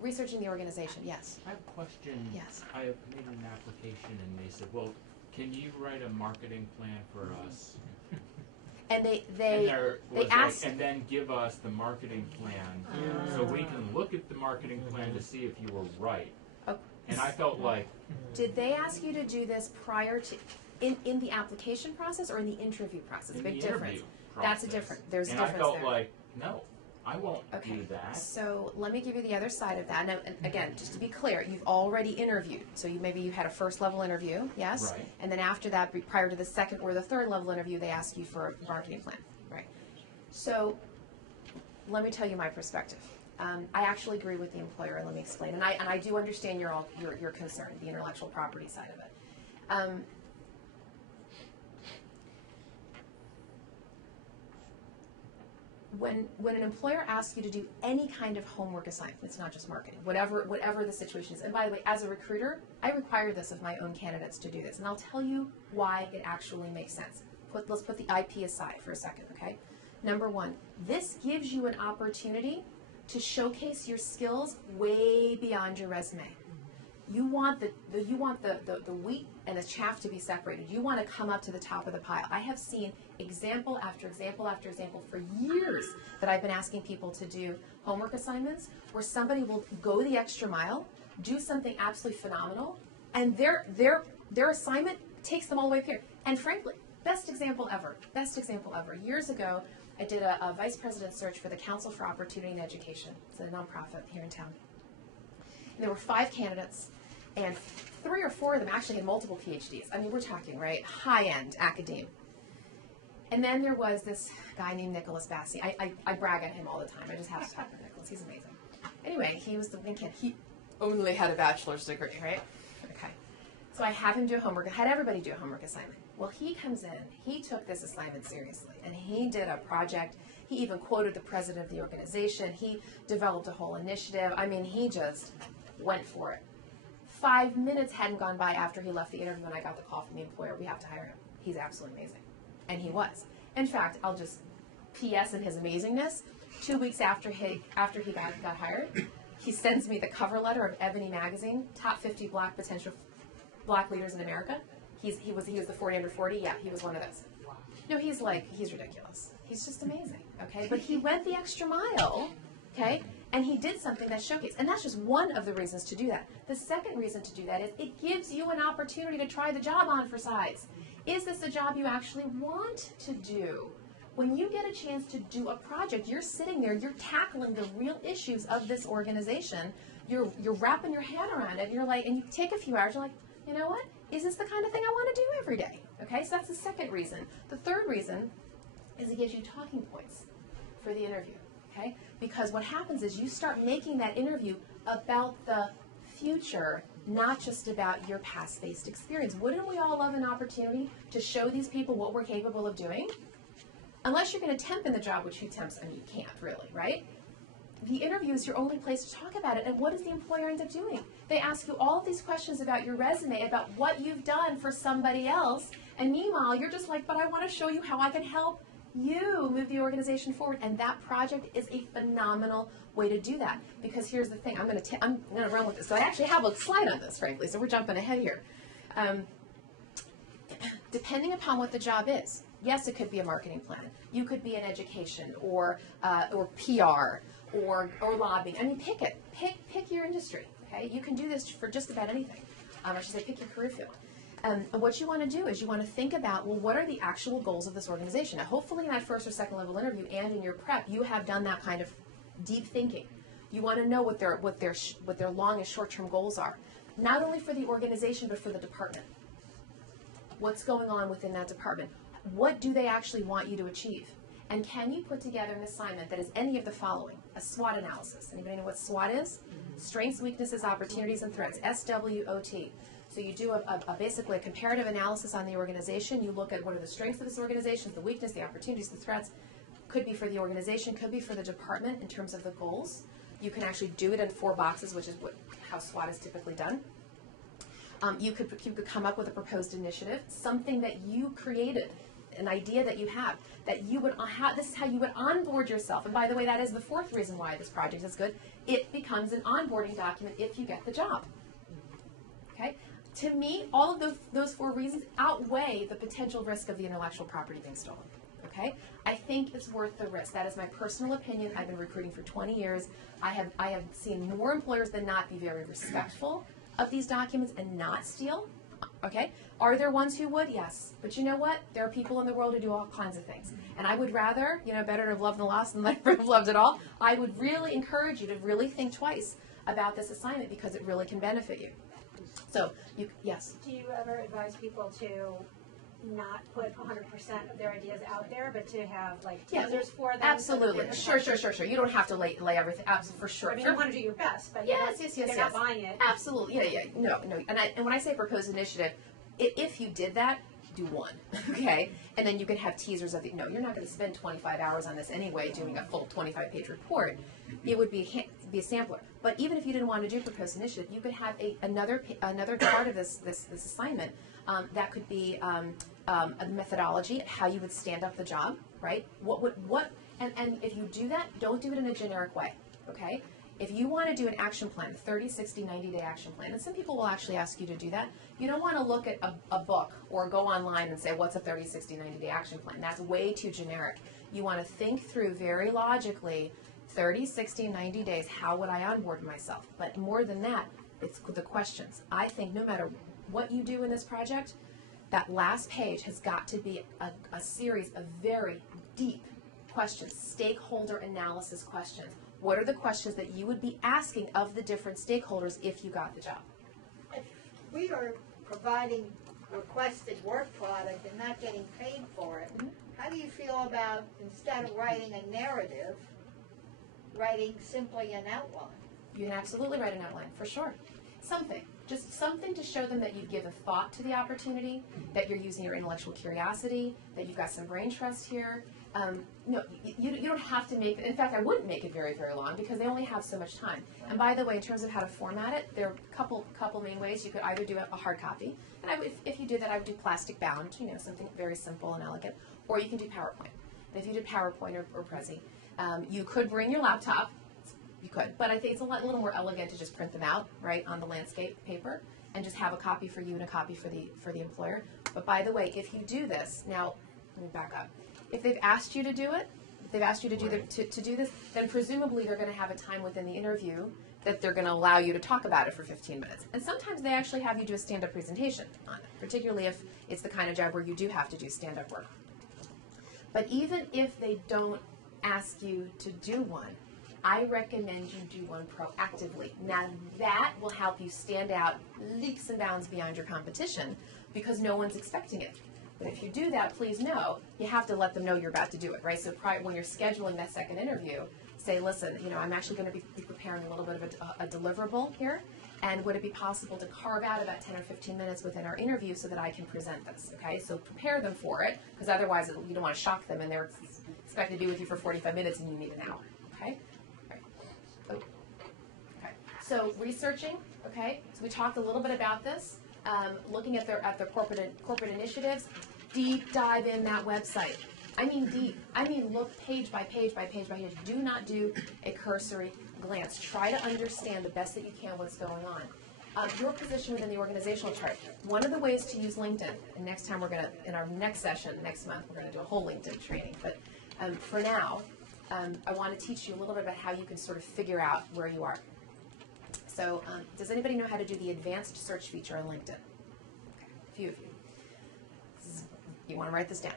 Researching the organization, yes. I have a question. Yes. I have made an application and they said, well, can you write a marketing plan for us? And they asked, and then give us the marketing plan so we can look at the marketing plan to see if you were right. Okay. And I felt like, did they ask you to do this prior to, in the application process or in the interview process? in Big the difference. interview That's a process. difference. There's a and difference I felt there. like, no, I won't Okay. do that. So let me give you the other side of that. Now, and again, just to be clear, you've already interviewed. So maybe you had a first level interview, yes? Right. And then after that, prior to the second or the third level interview, they ask you for a marketing plan, right? So let me tell you my perspective. I actually agree with the employer, and let me explain. And I do understand your concern, the intellectual property side of it. When an employer asks you to do any kind of homework assignment, it's not just marketing, whatever the situation is. And by the way, as a recruiter, I require this of my own candidates to do this, and I'll tell you why it actually makes sense. Let's put the IP aside for a second, okay? Number one, this gives you an opportunity to showcase your skills way beyond your resume. You want the wheat and the chaff to be separated. You want to come up to the top of the pile. I have seen example after example after example for years that I've been asking people to do homework assignments where somebody will go the extra mile, do something absolutely phenomenal, and their assignment takes them all the way up here. And frankly, best example ever. Years ago, I did a vice president search for the Council for Opportunity in Education. It's a nonprofit here in town. And there were 5 candidates, and 3 or 4 of them actually had multiple PhDs. I mean, we're talking, right, high-end academe. And then there was this guy named Nicholas Bassi. I brag on him all the time. I just have to talk about Nicholas. He's amazing. Anyway, he was the one kid. He only had a bachelor's degree, right? Okay. So I have him do homework. I had everybody do a homework assignment. Well, he comes in. He took this assignment seriously, and he did a project. He even quoted the president of the organization. He developed a whole initiative. I mean, he just went for it. 5 minutes hadn't gone by after he left the interview when I got the call from the employer. We have to hire him. He's absolutely amazing. And he was. In fact, I'll just PS in his amazingness. 2 weeks after he got hired, he sends me the cover letter of Ebony magazine, top 50 potential black leaders in America. He was the 40 under 40. Yeah, he was one of those. Wow. No, he's ridiculous. He's just amazing. Okay, but he went the extra mile. Okay, and he did something that showcased, and that's just one of the reasons to do that. The second reason to do that is it gives you an opportunity to try the job on for size. Is this a job you actually want to do? When you get a chance to do a project, you're sitting there, you're tackling the real issues of this organization. You're wrapping your head around it. You're like, and you take a few hours. You're like, you know what? Is this the kind of thing I want to do every day? Okay, so that's the second reason. The third reason is it gives you talking points for the interview. Okay, because what happens is you start making that interview about the future, not just about your past-based experience. Wouldn't we all love an opportunity to show these people what we're capable of doing? Unless you're going to temp in the job, which who temps? I mean, you can't really, right? The interview is your only place to talk about it. And what does the employer end up doing? They ask you all of these questions about your resume, about what you've done for somebody else. And meanwhile, you're just like, but I want to show you how I can help you move the organization forward. And that project is a phenomenal way to do that. Because here's the thing. I'm going to run with this. So I actually have a slide on this, frankly. So we're jumping ahead here. Depending upon what the job is, yes, it could be a marketing plan. You could be in education or PR or lobbying. I mean, pick it. Pick your industry. Okay, you can do this for just about anything. I should say, pick your career field. And what you want to do is you want to think about, well, what are the actual goals of this organization? Now, hopefully in that first or second level interview and in your prep, you have done that kind of deep thinking. You want to know what their long and short-term goals are, not only for the organization but for the department. What's going on within that department? What do they actually want you to achieve? And can you put together an assignment that is any of the following? A SWOT analysis. Anybody know what SWOT is? Strengths, weaknesses, opportunities, and threats. SWOT. So you do basically a comparative analysis on the organization. You look at what are the strengths of this organization, the weakness, the opportunities, the threats. Could be for the organization, could be for the department in terms of the goals. You can actually do it in 4 boxes, which is how SWOT is typically done. You could come up with a proposed initiative, something that you created. an idea that you have, that you would this is how you would onboard yourself. And by the way, that is the fourth reason why this project is good. It becomes an onboarding document if you get the job. Okay? To me, all of those four reasons outweigh the potential risk of the intellectual property being stolen. Okay? I think it's worth the risk. That is my personal opinion. I've been recruiting for 20 years. I have seen more employers than not be very respectful of these documents and not steal. Okay? Are there ones who would? Yes. But you know what? There are people in the world who do all kinds of things. And I would rather, better to have loved the lost than never have loved it all. I would really encourage you to really think twice about this assignment because it really can benefit you. So, yes? Do you ever advise people to not put 100% of their ideas out there, but to have teasers for them? Absolutely. Sure. You don't have to lay everything out for sure. I mean, you want to do your best, but yes. They're not buying it. Absolutely. Yeah. No. And when I say proposed initiative, if you did that, do one, okay? And then you can have teasers of you're not going to spend 25 hours on this anyway, doing a full 25-page report. It would be a sampler. But even if you didn't want to do proposed initiative, you could have another part of this assignment that could be a methodology, how you would stand up the job, right? And if you do that, don't do it in a generic way, okay? If you want to do an action plan, a 30, 60, 90-day action plan, and some people will actually ask you to do that, you don't want to look at a book or go online and say, what's a 30, 60, 90-day action plan? That's way too generic. You want to think through very logically, 30, 60, 90 days, how would I onboard myself? But more than that, it's the questions. I think no matter what you do in this project, that last page has got to be a series of very deep questions, stakeholder analysis questions. What are the questions that you would be asking of the different stakeholders if you got the job? If we are providing requested work product and not getting paid for it, how do you feel about, instead of writing a narrative, writing simply an outline? You can absolutely write an outline, for sure. Just something to show them that you've given thought to the opportunity, that you're using your intellectual curiosity, that you've got some brain trust here. No, you don't have to make it. In fact, I wouldn't make it very, very long because they only have so much time. And by the way, in terms of how to format it, there are a couple main ways. You could either do a hard copy, and if you do that, I would do plastic bound, something very simple and elegant, or you can do PowerPoint. And if you did PowerPoint or Prezi, you could bring your laptop. You could, but I think it's a little more elegant to just print them out, right, on the landscape paper, and just have a copy for you and a copy for the employer. But by the way, if you do this, now let me back up. If they've asked you to do it, if they've asked you to do to do this, then presumably they're going to have a time within the interview that they're going to allow you to talk about it for 15 minutes. And sometimes they actually have you do a stand-up presentation on it, particularly if it's the kind of job where you do have to do stand-up work. But even if they don't ask you to do one, I recommend you do one proactively. Now that will help you stand out leaps and bounds beyond your competition because no one's expecting it. But if you do that, please know, you have to let them know you're about to do it, right? So when you're scheduling that second interview, say, listen, I'm actually going to be preparing a little bit of a deliverable here, and would it be possible to carve out about 10 or 15 minutes within our interview so that I can present this, okay? So prepare them for it, because otherwise you don't want to shock them and they're expected to be with you for 45 minutes and you need an hour, okay? Okay. So researching, okay? So we talked a little bit about this. Looking at their corporate initiatives, deep dive in that website. I mean deep. I mean look page by page by page by page. Do not do a cursory glance. Try to understand the best that you can what's going on. Your position within the organizational chart. One of the ways to use LinkedIn, and next time in our next session, next month, we're going to do a whole LinkedIn training. But for now, I want to teach you a little bit about how you can sort of figure out where you are. So does anybody know how to do the advanced search feature on LinkedIn? Okay, a few of you. You want to write this down.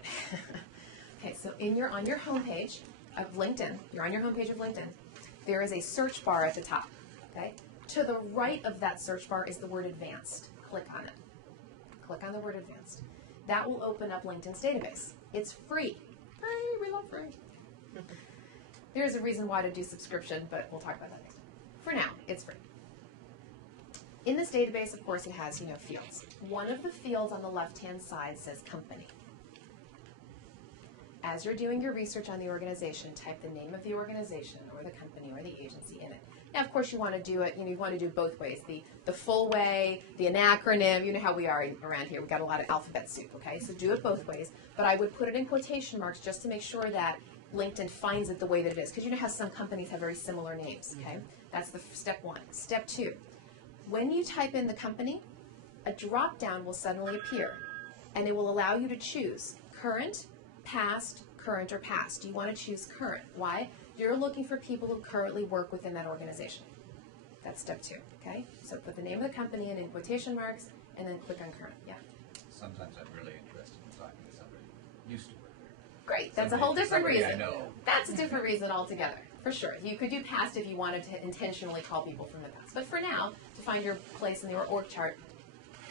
Okay, so on your homepage of LinkedIn, you're on your homepage of LinkedIn, there is a search bar at the top. Okay? To the right of that search bar is the word advanced. Click on it. Click on the word advanced. That will open up LinkedIn's database. It's free. Free, we love free. There's a reason why to do subscription, but we'll talk about that next time. For now, it's free. In this database, of course, it has, fields. One of the fields on the left-hand side says company. As you're doing your research on the organization, type the name of the organization or the company or the agency in it. Now, of course, you want to do it, you want to do it both ways, the full way, the acronym, you know how we are around here. We've got a lot of alphabet soup, okay? So do it both ways, but I would put it in quotation marks just to make sure that LinkedIn finds it the way that it is, because you know how some companies have very similar names, okay? That's the step one. Step two, when you type in the company, a drop down will suddenly appear, and it will allow you to choose current, past, current, or past. You want to choose current. Why? You're looking for people who currently work within that organization. That's step two, okay? So put the name of the company in quotation marks, and then click on current, yeah. Sometimes I'm really interested in talking to somebody who used to work there. Great, that's a whole different Somebody reason. I know. That's a different reason altogether, for sure. You could do past if you wanted to intentionally call people from the past. But for now, to find your place in your org chart,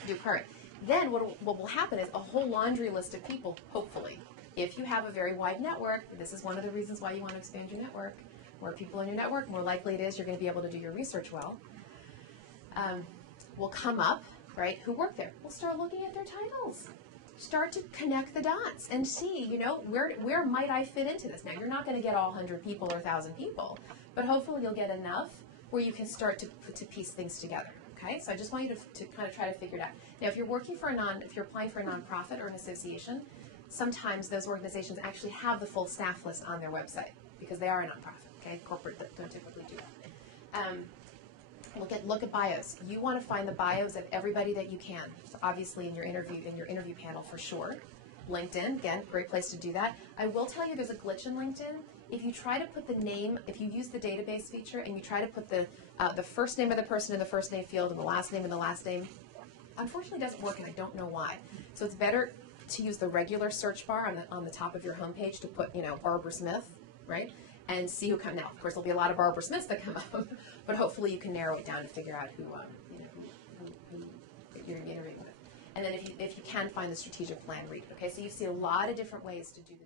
do current. Then what will happen is a whole laundry list of people, hopefully. If you have a very wide network, this is one of the reasons why you want to expand your network. More people in your network, more likely it is you're going to be able to do your research well. Will come up, right, who work there. We'll start looking at their titles. Start to connect the dots and see, where might I fit into this? Now, you're not going to get all 100 people or 1,000 people, but hopefully you'll get enough where you can start to piece things together. Okay, so I just want you to kind of try to figure it out. Now, if you're working for if you're applying for a nonprofit or an association, sometimes those organizations actually have the full staff list on their website because they are a nonprofit. Okay, corporate don't typically do that. Look at bios. You want to find the bios of everybody that you can. So obviously, in your interview panel for sure. LinkedIn, again, great place to do that. I will tell you, there's a glitch in LinkedIn. If you try to put the name, if you use the database feature and you try to put the first name of the person in the first name field and the last name in the last name, unfortunately it doesn't work, and I don't know why. So it's better to use the regular search bar on the top of your homepage to put, Barbara Smith, right? And see who comes. Now, of course, there'll be a lot of Barbara Smiths that come up, but hopefully you can narrow it down to figure out who you're interviewing with. And then if you can find the strategic plan, read it. Okay, so you see a lot of different ways to do the